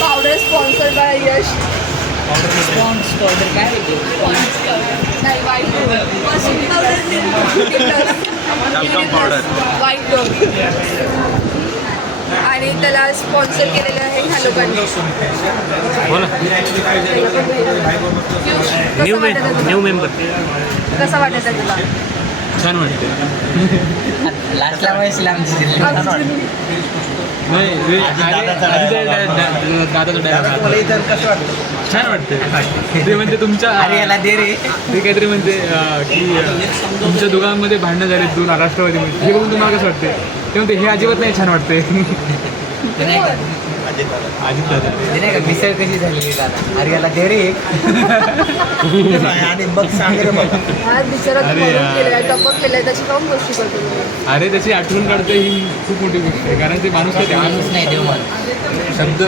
Powder sponsored by Yash. Powder काय होते? नाही वाईट पावडर वाईट डोग. आणि त्याला स्पॉन्सर केलेलं आहे ह्या लोकांनी. New member. कसं वाटत आहे तुला? छान वाटते. लास्टला वयसला आमची छान वाटते. ते म्हणजे तुमच्या याला दे रे. ते काहीतरी म्हणते की तुमच्या दोघांमध्ये भांडणं झाले दोन राष्ट्रवादीमध्ये. हे बघून तुम्हाला कसं वाटते? ते म्हणते हे अजिबात नाही छान वाटते. अजित दादा नाही का मिसळ कशी झालेली दादा? अरे याला दे रे. आणि बघ सांग रे बाबा. आज बिचारा केलेला टपक केलाय त्याची काऊन गोष्टी करतो तुम्ही? अरे त्याची आठवण काढते ही खूप मोठी गोष्ट आहे. कारण ते माणूस काय माणूस नाही देव मन. शब्द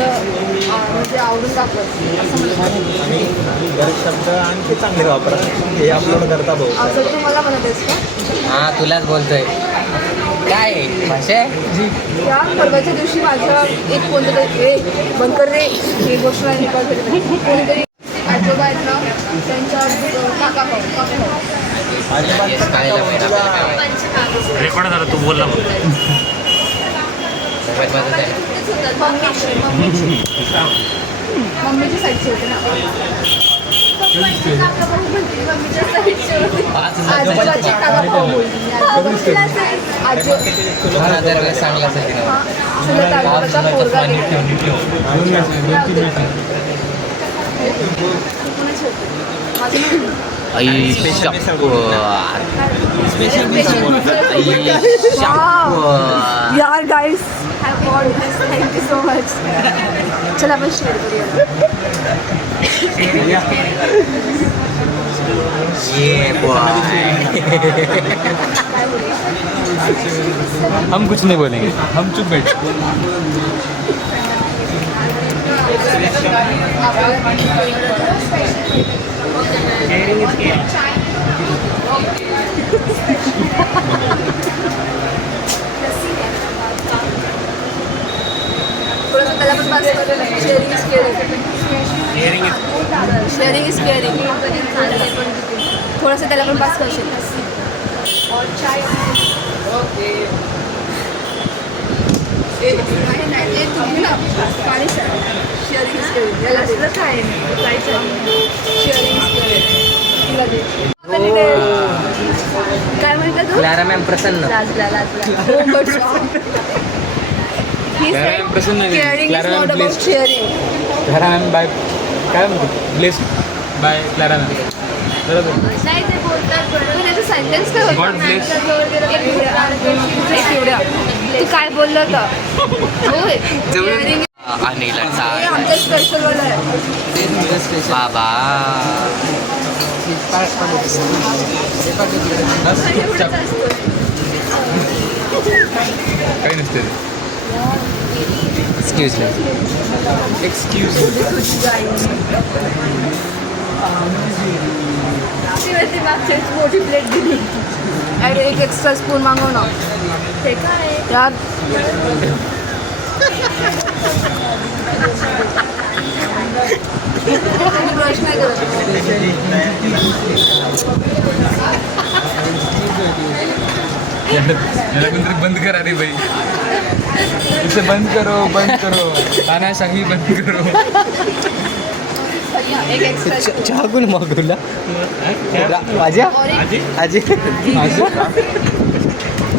म्हणजे आवडून दाखवत असं म्हणतात. आणि गरज शब्द आणखी चांगले वापरा हे अपलोड करता भाऊ. असं तू मला म्हणत आहेस का? हा तुलाच बोलतोय. काय भाषा त्या परवाच्या दिवशी माझ्या एक कोणतं तरी बंद कर रे ही गोष्ट नाही निकाल कोणीतरी आजोबा आहेत ना त्यांच्या काका भाऊ रेकॉर्ड झाला तू बोलला मम्मीच्या साईडचे होते ना. मम्मीच्या साईडचे होते. आजोबाचे काका भाऊ बोलते. चांगल्यासाठी चुलत आजोबाचा पोरगा गेला. माझं नाव यार guys I want this. Thank you so much. चला आपण शेअर करूया. हम कुछ नहीं बोलेंगे. हम चुप बैठ. थोडंसं त्याला पण पास करेल. Sharing is caring. थोडंसं त्याला पण पास करशील. तुम्ही ना पाणी शेअरिंग इज केअरिंग याला दिलं काय शेअरिंग इज केअरिंग. काय म्हणतात तू? क्लारा मॅम प्रसन्न. लाजला. Clara ma'am प्रसन्न नाही. Caring is Clara ma'am not about blessed. Sharing. Clara ma'am bye काय म्हणतो ब्लेस्ड बाय क्लारा मॅम. बरोबर. नाही ते बोलतात पण त्याचं सेंटेन्स काय होतं? God bless. तू काय बोललं होतं? होय Caring अनिलाचा हे आमच्या स्पेशलवालं आहे. बाबा चुपचाप काही नसते. Excuse me. एक्सक्यूज. ती मागच्या मोठी प्लेट दिली. अरे एक एक्स्ट्रा स्पून मागव ना. ते काय यार ब्रश नाही करत. याला कोणतरी बंद करा रे भाई. इसे बंद करो. तानाशाही बंद करो. एक एक्स्ट्रा चहा कोण मागवला? माझ्या आजी काय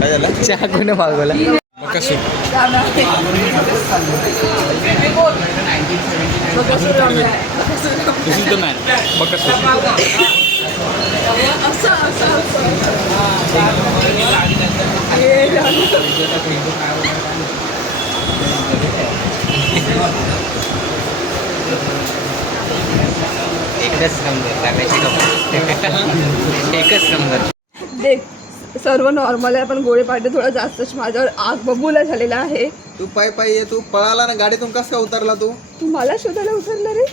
झालं? चहा कोण मागवला? बकासूर. तुझी तर नाही बकासूर. एकच नंबर एकच नंबर. देख सर्व नॉर्मल आहे पण गोळे पाटे थोडा जास्तच माझ्यावर आग बबूला झालेला आहे. तू पाय पाय ये. तू पळाला ना गाडीतून कस काय उतरला तू? तू मला शोधायला उतरला रे.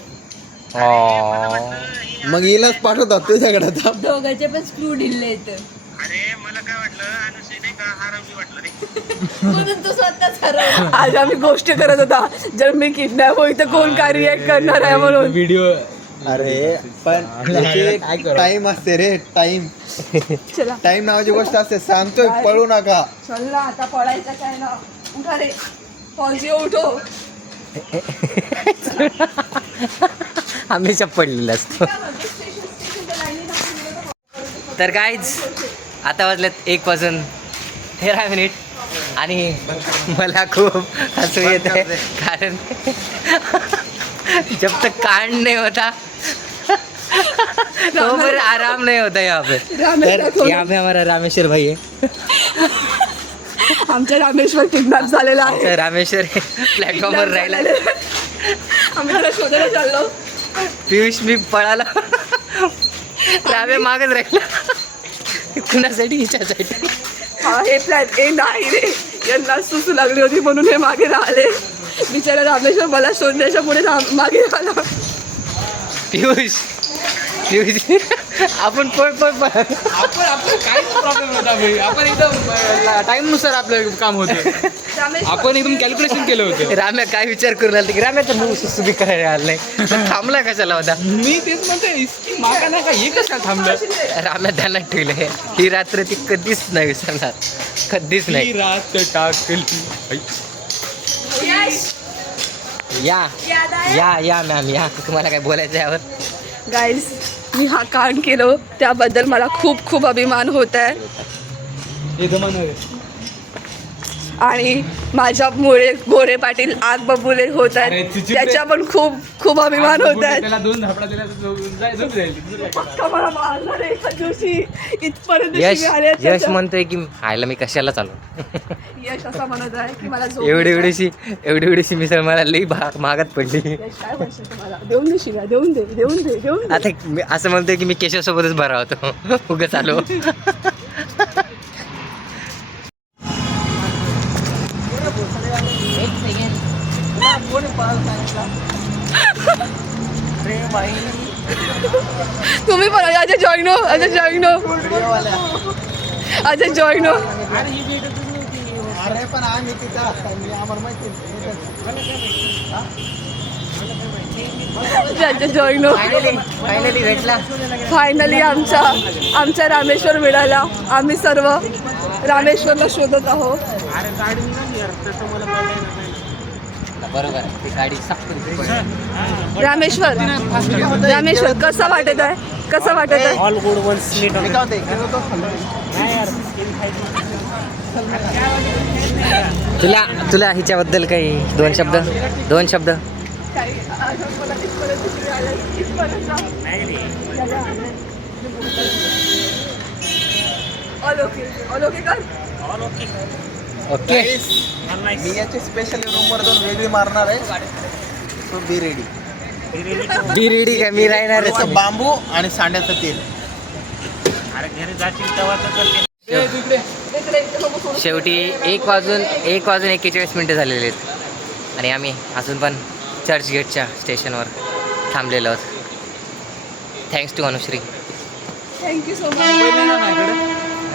मग हिलाच पाठवतात तुझ्याकडे आता. दोघांचे पण स्क्रू ढिल्ले आहेत. म्हणून तू स्वतःच हरवला. आज आम्ही गोष्ट करत होता जर मी किडनॅप होईल तर कोण काय रिॲक्ट करणार आहे म्हणून. व्हिडिओ अरे पण टाइम असते रे, टाइम चला टाइम नावाची गोष्ट असते. सांगतोय पळू नका. चल ना आता पळायचं काय ना. उठा रे फौजी उठो. हमेशा पडलेलं असतो. तर काहीच आता वाजलेत 1:13 आणि मला खूप हसू येत आहे कारण जब तक कांड नहीं होता तो फिर आराम नहीं होता यहाँ पे. तर यहाँ पे हमारा रामेश्वर भाई है. आमच्या रामेश्वर किडनॅप झालेला आहे. तर रामेश्वर प्लॅटफॉर्मवर राहिला. आम्ही त्याला शोधायला चाललो. पियुष मी पळाला. रामे मागच राहिला. कुणासाठी हिच्यासाठी. हा हे प्लॅन ए नाही रे यांना सुसू लागली होती म्हणून हे मागे राहिले. बिचारा रामेश्वर मला शोधण्याच्या पुढे मागे राहिला. पियुष आपण पळ आपण काहीच प्रॉब्लेम नव्हता भाई. आपण एकदम टाइमनुसार आपलं काम होतं. आपण एकदम कॅल्क्युलेशन केलं होतं. राम्या काय विचार करून आला की राम्या तर मग सुबी करायला आला नाही. थांबला कशाला होता. मी तेच म्हणते मागा नाही का हे कसं थांबलं. राम्या ध्यानात ठेवलंय ही रात्र ती कधीच नाही विसरणार. कधीच नाही. ही रात टाकली. या मॅम या तुम्हाला काय बोलायचं यावर. गाईज मी हा कांड केलो त्याबद्दल मला खूप खूप अभिमान होत आहे. हे जमाना आणि माझ्यामुळे गोरे पाटील आग बबुले होत अरे, आहेत चिचित्रे. त्याच्या पण खूप खूप अभिमान होत आहेत. त्याला 2 झापडा दिला तर जाईल. पक्का मला मारणार आहे एका दिवशी. इथपर्यंत यश शिव्या आल्या यश त्याच्या. म्हणतोय की आयला मी कशाला चालू. यश असं म्हणत आहे की मला झोप एवढी मिसळ मला लई महागात पडली. यश काय म्हणशील तुम्हाला देऊन दे शिव्या देऊन दे. आता मी असं म्हणतोय की मी केशवसोबतच भरा होतो. उगाच आलो. तुम्ही पण अच्छा जॉईन हो. अरे पण आम्ही तिथं आम्हाला माहिती जॉईन हो. फायनली भेटला. फायनली आमचा रामेश्वर मिळाला. आम्ही सर्व रामेश्वरला शोधत आहोत. बरोबर ती गाडी साफ. रामेश्वर कसं वाटत आहे. ऑल गुड वन्स तुला हिच्याबद्दल काही दोन शब्द. ओके मी याची स्पेशल रूमवर जाऊन वेगळी मारणार आहे. So be ready. Be ready का मी राहणार थोडंसं बांबू आणि सांड्याचं तेल. शेवटी 1:41 झालेले आहेत आणि आम्ही अजून पण चर्चगेटच्या स्टेशनवर थांबलेलो आहोत. Thanks to Anushree. Thank you so much.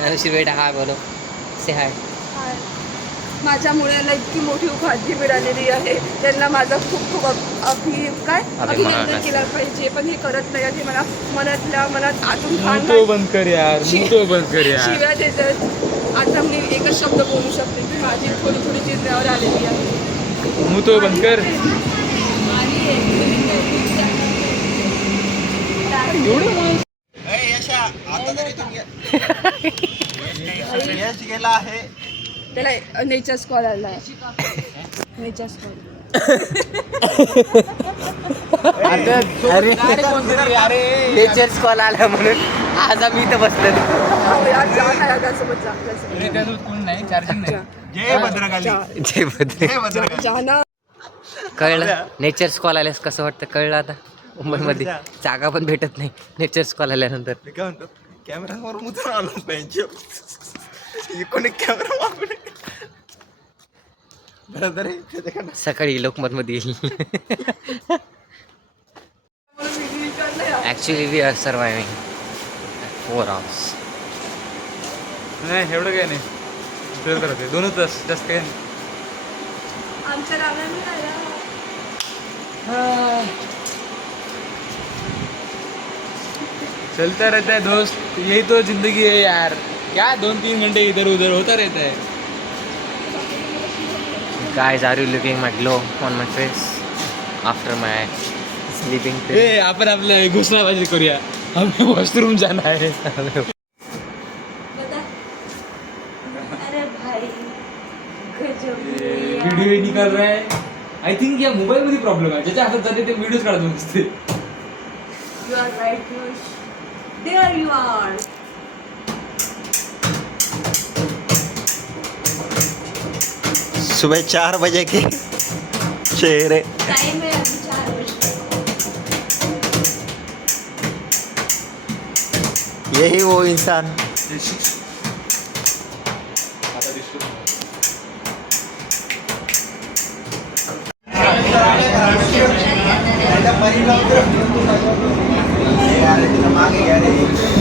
Anushree बेटा हाय बोलो. से हाय. माझ्या मुलांना इतकी मोठी उपाधी मिळालेली आहे. त्यांना माझा खूप खूप अभिनंदन केलं पाहिजे. पण हे करत नाही. ते मला मनात आतून मुतो बंद कर यार. शिव्या देतात. आता मी एकच शब्द बोलू शकते की माझी थोडी चिंतेवर आलेली आहे. मुतो बंद कर. आता तरी तुम्ही यश गेला आहे. त्याला नेचर्स कॉल आला आहे. Nature's call. नेचर्स कॉल आला म्हणून आज आम्ही इथं बसलो. जय भद्रकाली. जाना. कळलं नेचर्स कॉल आल्यास कसं वाटतं. कळलं आता मुंबईमध्ये जागा पण भेटत नाही नेचर्स कॉल आल्यानंतर. मी काय म्हणतो कॅमेरावर मुद्रा आला पाहिजे. कोणी कॅमेरा मागून सकाळी लोकमतमध्ये येईल. Actually we are surviving 4 hours. नाही एवढं काही नाही ट्रेल करते 2 तास जास्त काही नाही. आमच्या रावणाने राहिला. चलता रहता है दोस्त, यही तो जिंदगी है यार. क्या 2-3 घंटे इधर उधर होता रहता है. Guys, are you looking my glow on my face after my sleeping A pill? आपण आपलं घोषणाबाजी करूया. हमें वॉशरूम जाना है. बता. अरे भाई गजब. व्हिडिओ निकाल रहा है. आय थिंक या मोबाईल मध्ये प्रॉब्लेम आहे. ज्याच्या हातात जाते ते व्हिडिओज काढत नसते. You are right, Piyush. There you are. सुबह 4 बजे के चेहरे. टाइम है अभी 4 बजे. यही वो इंसान. मागे